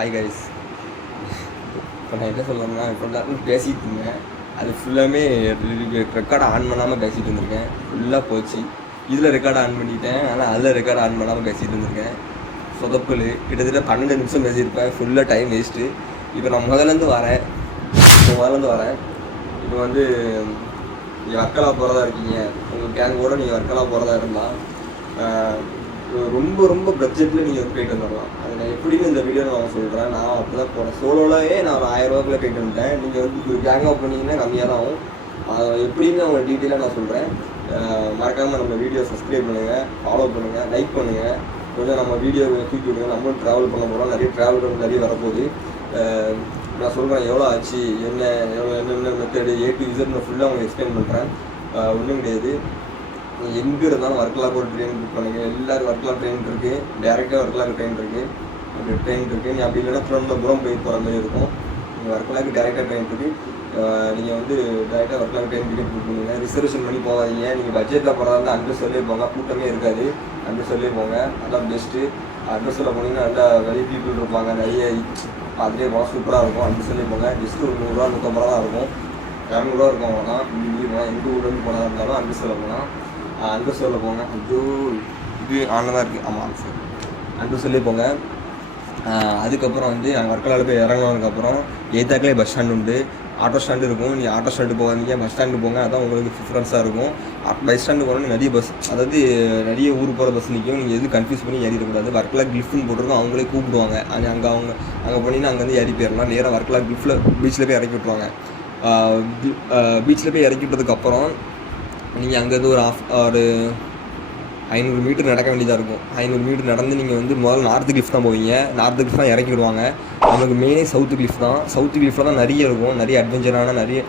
Hi guys. இப்போ நான் என்ன சொல்லணும்னா, இப்போ எல்லாரும் பேசிகிட்டு இருந்தேன். அது ஃபுல்லாமே ரெக்கார்டை ஆன் பண்ணாமல் பேசிகிட்டு இருந்திருக்கேன். ஃபுல்லாக போச்சு. இதில் ரெக்கார்டை ஆன் பண்ணிட்டேன், ஆனால் அதில் ரெக்கார்டை ஆன் பண்ணாமல் பேசிகிட்டு இருந்திருக்கேன். சொதப்பல் கிட்டத்தட்ட 12 நிமிஷம் பேசியிருப்பேன். ஃபுல்லாக டைம் வேஸ்ட்டு. இப்போ நான் முதலேருந்து வரேன். இப்போ வந்து நீங்கள் வர்க்கலா போகிறதா இருக்கீங்க, உங்கள் கேங்கோட நீங்கள் வர்க்கலா போகிறதா இருந்தால் ரொம்ப ரொம்ப பட்ஜெட்டில் நீங்கள் போயிட்டு வந்துடலாம். அது நான் எப்படின்னு இந்த வீடியோவில் நான் சொல்கிறேன். நான் அப்படி தான் போகிறேன். சோலோவே நான் ஒரு 1000 ரூபாய்க்குள்ளே போயிட்டு வந்துட்டேன். நீங்கள் வந்து ஒரு கேங் ஆஃப் பண்ணிங்கன்னா கம்மியாக தான் ஆகும். அதை எப்படின்னு அவங்க டீட்டெயிலாக நான் சொல்கிறேன். மறக்காமல் நம்ம வீடியோ சப்ஸ்கிரைப் பண்ணுங்கள், ஃபாலோ பண்ணுங்கள், லைக் பண்ணுங்கள். கொஞ்சம் நம்ம வீடியோ தூக்கி விடுங்க. நம்மளும் ட்ராவல் பண்ண போகிறோம். நிறைய ட்ராவல் நிறைய வரப்போகுது. நான் சொல்கிறேன் எவ்வளோ ஆச்சு, என்னென்ன மெத்தடு A to Z நான் ஃபுல்லாக உங்களுக்கு எக்ஸ்பிளைன் பண்ணுறேன். ஒன்றும் கிடையாது. எங்கே இருந்தாலும் வர்க்கலாக்கு ஒரு ட்ரெயின் புக் பண்ணுங்கள். எல்லோரும் வர்க்கலா ட்ரெயின் இருக்குது, டேரெக்டாக வர்க்கலாக்கு ட்ரெயின் இருக்குது. அப்படி ட்ரெயின் இருக்குது. நீ அப்படி இல்லைன்னா திருவனந்தபுரம் போய் போகிற மாதிரி இருக்கும். நீங்கள் வர்க்கலாக்கு டேரெக்டாக ட்ரெயின் இருக்குது. நீங்கள் வந்து டேரெக்டாக வர்க்கலாக்கு ட்ரெயின் டிக்கெட் புக் பண்ணுங்கள். ரிசர்வேஷன் பண்ணி போகாதீங்க. நீங்கள் பட்ஜெட்டில் போகிறதா இருந்தால் அட்ரஸ் சொல்லி போங்க. கூட்டமே இருக்காது. அட்ரஸ் சொல்லி போங்க. அதான் பெஸ்ட்டு. அட்ரஸில் போனீங்கன்னா நல்லா வெளியே பீப்புள் இருப்பாங்க. நிறைய பார்த்துட்டே போனால் சூப்பராக இருக்கும். அட்ரஸ் சொல்லி போங்க. ஜஸ்ட்டு ஒரு 100 ரூபா 150 ரூபா தான் இருக்கும். 200 ரூபா இருக்கும். அவ்வளோதான். எந்த ஊர்லேருந்து போனதாக இருந்தாலும் அட்ரஸில் போனால் அன்பு சொல்ல போங்க. இது ஆனில் தான் இருக்குது. ஆமாம் சார், அன்பு சொல்லி போங்க. அதுக்கப்புறம் வந்து அங்கே வர்க்கலாவில் போய் இறங்கினதுக்கப்புறம் ஏத்தாக்கிலே பஸ் ஸ்டாண்டு உண்டு, ஆட்டோ ஸ்டாண்டு இருக்கும். நீங்கள் ஆட்டோ ஸ்டாண்டு போகாதீங்க, பஸ் ஸ்டாண்டு போங்க. அதான் உங்களுக்கு ப்ரிஃபரன்ஸாக இருக்கும். பஸ் ஸ்டாண்டு போகிறோன்னு நிறைய பஸ், அதாவது நிறைய ஊருக்கு போகிற பஸ் நிற்கும். நீங்கள் எதுவும் கன்ஃபியூஸ் பண்ணி ஏறிடக்கூடாது. வர்க்கலா கிளிஃப்ட்னு போட்டிருக்கோம். அவங்களே கூப்பிடுவாங்க. அங்கே போனீங்கன்னா அங்கேருந்து ஏறி போயிடலாம். நேராக வர்க்கலா கிளிஃப்ட்டில் பீச்சில் போய் இறக்கி விட்ருவாங்க. பீச்சில் போய் இறக்கி விட்டதுக்கப்புறம் நீங்கள் அங்கேருந்து ஒரு 500 மீட்டர் நடக்க வேண்டியதாக இருக்கும். 500 மீட்டர் நடந்து நீங்கள் வந்து முதல்ல நார்த்து கிளிஃப் தான் போவீங்க. நார்த்து கிளிஃப் தான் இறக்கி விடுவாங்க. நமக்கு மெயினே சவுத்து கிளிஃப் தான். சவுத்து கிளிஃபில் தான் நிறைய இருக்கும். நிறைய அட்வென்ச்சரான நிறைய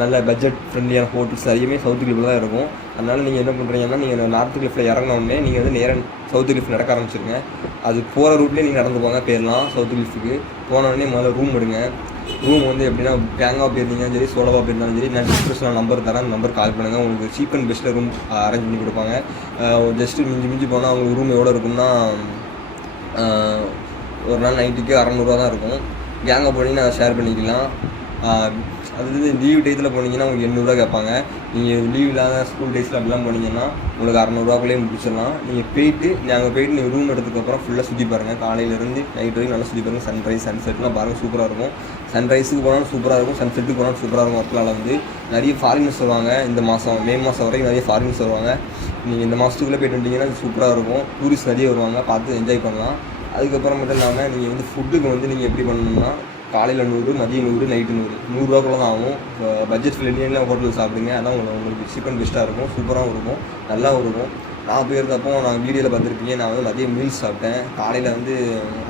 நல்ல பட்ஜெட் ஃப்ரெண்ட்லியான ஹோட்டல்ஸ் நிறையவே சவுத்து கிளிஃபில் தான் இருக்கும். அதனால் நீங்கள் என்ன பண்ணுறீங்கன்னா, நீங்கள் நார்த்து கிளிஃபில் இறங்கினோடனே நீங்கள் வந்து நேராக சவுத்து கிளிஃப் நடக்க ஆரம்பிச்சிருங்க. அது போகிற ரூட்லேயே நீங்கள் நடந்து போங்க. போயிடலாம். சவுத்து கிளிஃபுக்கு போனோடனே முதல்ல ரூம் எடுங்க. ரூம் வந்து எப்படின்னா கேங்காக போயிருந்தீங்கன்னு சரி, சோலோவாக போயிருந்தாலும் சரி, நான் டிஸ்கிரிப்ஷனில் நம்பர் தரேன். அந்த நம்பர் கால் பண்ணுங்கள். உங்களுக்கு சீப் அண்ட் பெஸ்ட்டில் ரூம் அரேஞ்ச் பண்ணி கொடுப்பாங்க. ஜஸ்ட்டு மிஞ்சி போனால் அவங்களுக்கு ரூம் எவ்வளோ இருக்குன்னா, ஒரு நாள் நைட்டுக்கு 600 தான் இருக்கும். கேங்காக போனீங்கன்னா அதை ஷேர் பண்ணிக்கலாம். அது லீவ் டேஸில் போனீங்கன்னா உங்களுக்கு 800 கேட்பாங்க. நீங்கள் லீவ் இல்லாத ஸ்கூல் டேஸில் அப்படிலாம் போனீங்கன்னா உங்களுக்கு 600 முடிச்சிடலாம். நீங்கள் போயிட்டு ரூம் எடுத்ததுக்கப்புறம் ஃபுல்லாக சுற்றி பாருங்கள். காலையிலேருந்து நைட் வரைக்கும் நல்லா சுற்றி பாருங்கள். சன்ரைஸ் சன்செட்லாம் பாருங்கள், சூப்பராக இருக்கும். சன்ரைஸுக்கு போனாலும் சூப்பராக இருக்கும், சன்செட்டுக்கு போனாலும் சூப்பராக இருக்கும். வர்க்கலாவில் வந்து நிறைய ஃபாரினர்ஸ் வருவாங்க. இந்த மாதம் மே மாதம் வரைக்கும் நிறைய ஃபாரினர்ஸ் வருவாங்க. நீங்கள் இந்த மாதத்துக்குள்ளே போய்ட்டு வந்தீங்கன்னா அது சூப்பராக இருக்கும். டூரிஸ்ட் நிறைய வருவாங்க, பார்த்து என்ஜாய் பண்ணலாம். அதுக்கப்புறம் மட்டும் இல்லாமல் நீங்கள் வந்து ஃபுட்டுக்கு வந்து நீங்கள் எப்படி பண்ணணும்னா, காலையில் 100, மதியம் 100, நைட்டு 100 ரூபாக்குள்ள தான் ஆகும். பட்ஜெட் ஃப்ரெண்ட்லியான ஹோட்டல் சாப்பிடுங்க. அதான் உங்களுக்கு சீப் அண்ட் பெஸ்ட்டாக இருக்கும். சூப்பராகவும் இருக்கும், நல்லாவும் இருக்கும். நான் போயிருந்தப்போ நான் வீடியோவில் பார்த்துருப்பீங்க. நான் வந்து மதியம் மீல்ஸ் சாப்பிட்டேன். காலையில் வந்து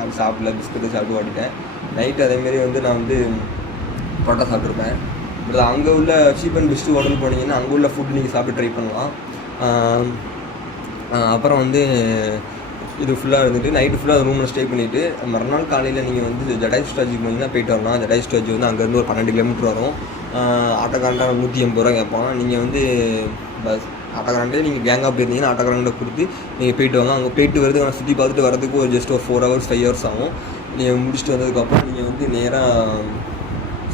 அது சாப்பிடல, பிஸ்கட்டு சாப்பிட்டு ஓட்டிட்டேன். நைட்டு அதேமாரி வந்து நான் வந்து பரோட்டா சாப்பிட்ருப்பேன். பட் அங்கே உள்ள சீப் அண்ட் பெஸ்ட்டு ஹோட்டல் போனீங்கன்னா அங்கே உள்ள ஃபுட் நீங்கள் சாப்பிட்டு ட்ரை பண்ணலாம். அப்புறம் வந்து இது ஃபுல்லாக இருந்துட்டு நைட்டு ஃபுல்லாக ரூமில் ஸ்டே பண்ணிவிட்டு மறுநாள் காலையில் நீங்கள் வந்து ஜடாய் ஸ்டாச்சுக்கு போனீங்கன்னா போயிட்டு வரலாம். ஜடாய் ஸ்டாச்சு வந்து அங்கேருந்து ஒரு 12 கிலோமீட்டர் வரும். ஆட்டோக்காரண்டா 180 ரூபா கேட்பான். நீங்கள் வந்து ஆட்டோக்காரண்டே நீங்கள் கேங்காக போயிருந்தீங்கன்னா ஆட்டோக்காரண்டை கொடுத்து நீங்கள் போயிட்டு வாங்க. அங்கே போயிட்டு வரதுக்கு சுற்றி பார்த்துட்டு வரதுக்கு ஒரு ஜஸ்ட் ஒரு 4 hours 5 hours ஆகும். நீங்கள் முடிச்சுட்டு வந்ததுக்கப்புறம் நீங்கள் வந்து நேராக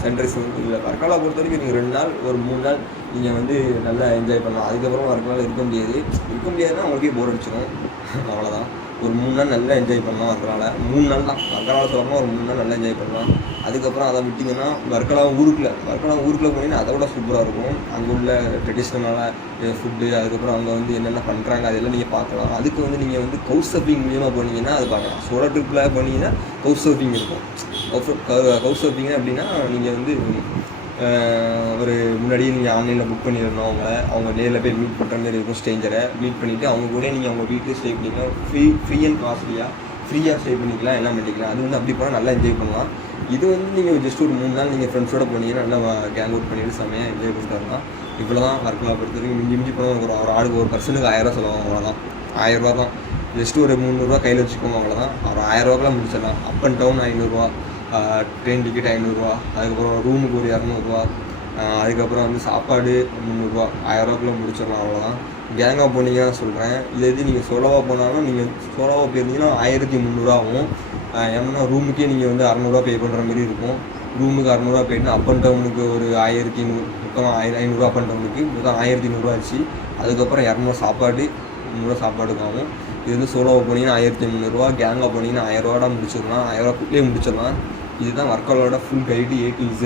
சன்ரைஸ் வந்து இல்லை. வர்க்கலா பொறுத்த வரைக்கும் நீங்கள் 2 நாள் ஒரு 3 நாள் நீங்கள் வந்து நல்லா என்ஜாய் பண்ணலாம். அதுக்கப்புறம் வர்க்கலாவில் இருக்க முடியாதுன்னா உங்களுக்கே போர் அடிச்சிடும். அவ்வளோதான். ஒரு 3 நாள் நல்லா என்ஜாய் பண்ணலாம். வர்க்கலாவில் 3 நாள் தான். வர்க்கலாவில் சொல்லணும்னா ஒரு 3 நாள் நல்லா என்ஜாய் பண்ணலாம். அதுக்கப்புறம் அதை விட்டிங்கன்னா வர்க்கலா ஊருக்குள்ளே போனீங்கன்னா அதை விட சூப்பராக இருக்கும். அங்கே உள்ள ட்ரெடிஷ்னலான ஃபுட்டு, அதுக்கப்புறம் அங்கே வந்து என்னென்ன பண்ணுறாங்க அதெல்லாம் நீங்கள் பார்க்கலாம். அதுக்கு வந்து நீங்கள் வந்து கவுச் சர்ஃபிங் மூலியமாக போனீங்கன்னா அது பார்க்கலாம். சோலோ ட்ரிப்பில் போனீங்கன்னா கவுச் சர்ஃபிங் இருக்கும். கவுச் சர்ஃபிங் அப்படின்னா நீங்கள் வந்து ஒரு முன்னாடியே நீங்கள் ஆன்லைனில் புக் பண்ணிடணும். அவங்க நேரில் போய் மீட் பண்ணுற மாதிரி இருக்கும். ஸ்ட்ரேஞ்சரை மீட் பண்ணிவிட்டு அவங்க கூட நீங்கள் அவங்க வீட்டில் ஸ்டே பண்ணிக்கலாம். ஃப்ரீ அண்ட் ஃப்ரீயாக ஸ்டே பண்ணிக்கலாம், எல்லாம் பண்ணிக்கலாம். அது வந்து அப்படி போனால் நல்லா என்ஜாய் பண்ணலாம். இது வந்து நீங்கள் ஜஸ்ட் ஒரு 3 நாள் நீங்கள் ஃப்ரெண்ட்ஸோடு போனீங்கன்னா நல்லா கேங் அவுட் பண்ணிவிட்டு செம்மையாக என்ஜாய் பண்ணிட்டு வரலாம். இவ்வளோ தான் வர்க்கலா பொறுத்த வரைக்கும். மிஞ்சி போனால் ஒரு ஆளுக்கு ஒரு பர்சனுக்கு 1000 ரூபா சொல்லுவாங்க. அவ்வளோதான், 1000 ரூபா தான். ஜஸ்ட்டு ஒரு 300 ரூபா கையில் வச்சுக்கோங்க. அவ்வளோதான். ஒரு 1000 ரூபாய்க்குலாம் முடிச்சிடலாம். அப் அண்ட் டவுன் 500 ரூபா, ட்ரெயின் டிக்கெட் 500 ரூபா, அதுக்கப்புறம் ரூமுக்கு ஒரு 200 ரூபா, அதுக்கப்புறம் வந்து சாப்பாடு 300 ரூபா, 1000 ரூபாய்க்குள்ளே முடிச்சிடலாம். அவ்வளோதான். கேங்காக போனீங்கன்னா சொல்கிறேன். இது நீங்கள் சோலோவாக போனாலும் நீங்கள் சோலோவாக போயிருந்தீங்கன்னா 1300 ஆகும். ஏன்னா ரூமுக்கே நீங்கள் வந்து 600 பே பண்ணுற மாதிரி இருக்கும். ரூமுக்கு 600 போயிட்டு அப் அண்ட் டவுனுக்கு ஒரு 1100 மொத்தம் 500 அப் அண்ட் டவுனுக்கு மொத்தம் 1500 ஆச்சு. அதுக்கப்புறம் 200 சாப்பாடு 300 சாப்பாடுக்கு ஆகும். இது வந்து சோலோவாக போனீங்கன்னா 1300, கேங்காக போனீங்கன்னா 1000 முடிச்சிடலாம். 1000 முடிச்சிடலாம். இதுதான் வர்க்கலோட full guide A to Z.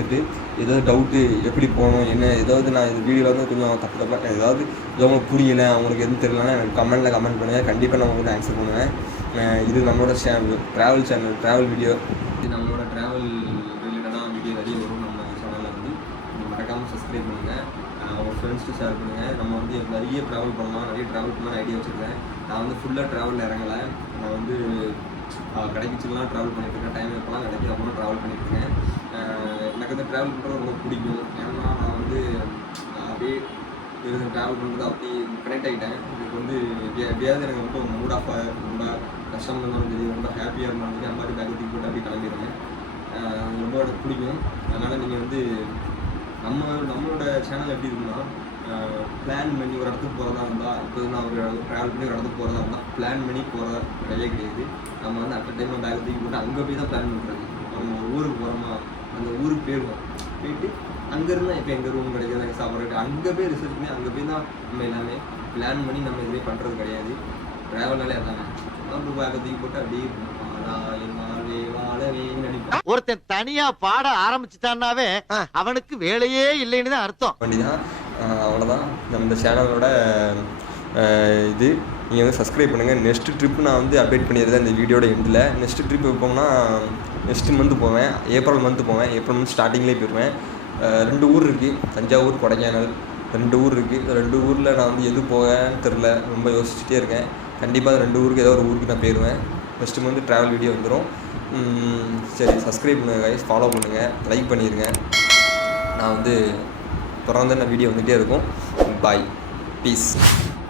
ஏதாவது டவுட்டு எப்படி போகணும் என்ன ஏதாவது நான் இந்த வீடியோவில் வந்து கொஞ்சம் தப்பாக ஏதாவது உங்களுக்கு புரியலை அவங்களுக்கு எதுவும் தெரியலன்னா எனக்கு கமெண்ட் பண்ணுங்கள். கண்டிப்பாக நான் உங்களுக்கு ஆன்சர் பண்ணுவேன். இது நம்மளோட ட்ராவல் சேனல், ட்ராவல் வீடியோ. இது நம்மளோட ட்ராவல் ரிலேட்டடான வீடியோ நிறைய வரும் நம்ம சேனலில் வந்து. நீங்கள் மறக்காமல் சப்ஸ்கிரைப் பண்ணுங்கள், உங்கள் ஃப்ரெண்ட்ஸ்க்கு ஷேர் பண்ணுங்கள். நம்ம வந்து நிறைய ட்ராவல் பண்ணலாம், நிறைய ட்ராவல் பண்ணலாம் ஐடியா வச்சுருக்கேன். நான் வந்து ஃபுல்லாக ட்ராவலில் இறங்கலை. நான் வந்து கிடைச்சிக்கலாம் ட்ராவல் பண்ணிட்டுருக்கேன். டைம் எப்போலாம் கிடைக்கும் அப்புறம் ட்ராவல் பண்ணிட்டுருக்கேன். எனக்கு வந்து ட்ராவல் பண்ணுறது ரொம்ப பிடிக்கும். ஏன்னா நான் வந்து அப்படியே ட்ராவல் பண்ணுறது அப்படி கனெக்ட் ஆகிட்டேன். இதுக்கு வந்து எப்படியாவது எனக்கு ரொம்ப மூட் ஆஃப் ரொம்ப கஷ்டம் இருந்தாலும் சரி, ரொம்ப ஹாப்பியாக இருந்தாலும் சரி, அந்த மாதிரி பேக்கத்துக்கு போட்டு அப்படியே கிளம்பிடுவேன். ரொம்ப எனக்கு பிடிக்கும். அதனால் நீங்கள் வந்து நம்மளோட சேனல் எப்படி இருக்குன்னா, பிளான் பண்ணி ஒரு இடத்துக்கு போகிறதா இருந்தால், இப்போ நான் ஒரு ட்ராவல் பண்ணி ஒரு இடத்துக்கு போகிறதா இருந்தால் பிளான் பண்ணி போகிறதா கிடையவே கிடையாது. நம்ம வந்து அட் டைமில் பேக் தூக்கி போட்டு அங்கே போய் தான் பிளான் பண்ணுறது. நம்ம ஒரு ஊருக்கு போகிறோமா, அந்த ஊருக்கு போயிட்டு அங்கேருந்து இப்போ எங்கள் ரூம் கிடைக்கிறது, எங்கள் சாப்பிட்றது, அங்கே போய் ரிசர்ச் பண்ணி அங்கே போய் தான் நம்ம எல்லாமே பிளான் பண்ணி நம்ம எதுவுமே பண்ணுறது கிடையாது. ட்ராவல்னாலே அதானே, நம்ம பேக் தூக்கி போட்டு அப்படியே ஒருத்தன் தனியா பாட ஆரம்பிச்சுட்டான்னாவே அவனுக்கு வேலையே இல்லைன்னு தான் அர்த்தம். வண்டிதான். அவ்வளோதான் நம்ம சேனலோட இது. நீங்கள் வந்து சப்ஸ்கிரைப் பண்ணுங்கள். நெக்ஸ்ட்டு ட்ரிப்பு நான் வந்து அப்டேட் பண்ணிடுறேன் இந்த வீடியோட எண்டில். நெக்ஸ்ட்டு ட்ரிப் எப்போம்னா நெக்ஸ்ட்டு மந்த்து போவேன், ஏப்ரல் மந்த் ஸ்டார்டிங்லேயே போயிடுவேன். 2 ஊர் இருக்குது, தஞ்சாவூர், கொடைக்கானல். 2 ஊர் இருக்குது. 2 ஊரில் நான் வந்து எது போவேன்னு தெரில, ரொம்ப யோசிச்சுட்டே இருக்கேன். கண்டிப்பாக 2 ஊருக்கு ஏதோ ஒரு ஊருக்கு நான் போயிடுவேன். நெக்ஸ்ட்டு மந்த் ட்ராவல் வீடியோ வந்துடும். சரி, சப்ஸ்கிரைப் பண்ணுங்கள் கைஸ், ஃபாலோ பண்ணுங்கள், லைக் பண்ணிடுங்க. நான் வந்து தொடர்ந்து வீடியோ வந்துகிட்டே இருக்கும். பாய், பீஸ்.